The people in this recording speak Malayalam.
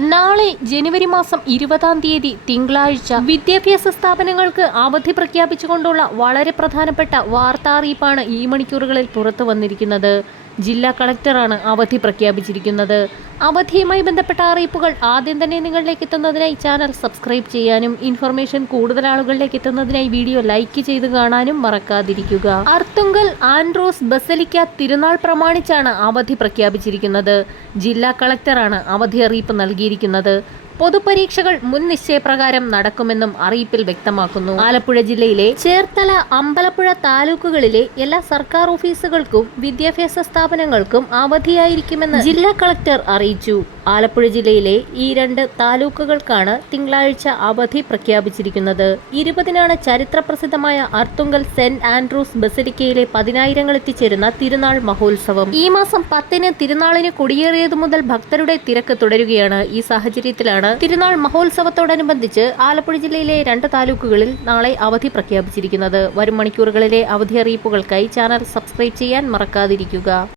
നാളെ ജനുവരി മാസം ഇരുപതാം തീയതി തിങ്കളാഴ്ച വിദ്യാഭ്യാസ സ്ഥാപനങ്ങൾക്ക് അവധി പ്രഖ്യാപിച്ചുകൊണ്ടുള്ള വളരെ പ്രധാനപ്പെട്ട വാർത്താ അറിയിപ്പാണ് ഈ മണിക്കൂറുകളിൽ പുറത്തു വന്നിരിക്കുന്നത്. ജില്ലാ കളക്ടറാണ് അവധി പ്രഖ്യാപിച്ചിരിക്കുന്നത്. അവധിയുമായി ബന്ധപ്പെട്ട അറിയിപ്പുകൾ ആദ്യം തന്നെ നിങ്ങളിലേക്ക് എത്തുന്നതിനായി ചാനൽ സബ്സ്ക്രൈബ് ചെയ്യാനും ഇൻഫർമേഷൻ കൂടുതൽ ആളുകളിലേക്ക് എത്തുന്നതിനായി വീഡിയോ ലൈക്ക് ചെയ്ത് കാണാനും മറക്കാതിരിക്കുക. അർത്തുങ്കൽ ആൻഡ്രോസ് ബസലിക്ക തിരുനാൾ പ്രമാണിച്ചാണ് അവധി പ്രഖ്യാപിച്ചിരിക്കുന്നത്. ജില്ലാ കളക്ടറാണ് അവധി അറിയിപ്പ് നൽകിയിരിക്കുന്നത്. പൊതുപരീക്ഷകൾ മുൻ നിശ്ചയപ്രകാരം നടക്കുമെന്നും അറിയിപ്പിൽ വ്യക്തമാക്കുന്നു. ആലപ്പുഴ ജില്ലയിലെ ചേർത്തല അമ്പലപ്പുഴ താലൂക്കുകളിലെ എല്ലാ സർക്കാർ ഓഫീസുകൾക്കും വിദ്യാഭ്യാസ സ്ഥാപനങ്ങൾക്കും അവധിയായിരിക്കുമെന്ന് ജില്ലാ കളക്ടർ അറിയിച്ചു. ആലപ്പുഴ ജില്ലയിലെ ഈ രണ്ട് താലൂക്കുകൾക്കാണ് തിങ്കളാഴ്ച അവധി പ്രഖ്യാപിച്ചിരിക്കുന്നത്. ഇരുപതിനാണ് ചരിത്രപ്രസിദ്ധമായ അർത്തുങ്കൽ സെന്റ് ആൻഡ്രൂസ് ബസലിക്കയിലെ പതിനായിരങ്ങൾ എത്തിച്ചേരുന്ന തിരുനാൾ മഹോത്സവം. ഈ മാസം പത്തിന് തിരുനാളിന് കൊടിയേറിയതു മുതൽ ഭക്തരുടെ തിരക്ക് തുടരുകയാണ്. ഈ സാഹചര്യത്തിലാണ് തിരുനാൾ മഹോത്സവത്തോടനുബന്ധിച്ച് ആലപ്പുഴ ജില്ലയിലെ രണ്ട് താലൂക്കുകളിൽ നാളെ അവധി പ്രഖ്യാപിച്ചിരിക്കുന്നത്. വരും മണിക്കൂറുകളിലെ അവധി അറിയിപ്പുകൾക്കായി ചാനൽ സബ്സ്ക്രൈബ് ചെയ്യാൻ മറക്കാതിരിക്കുക.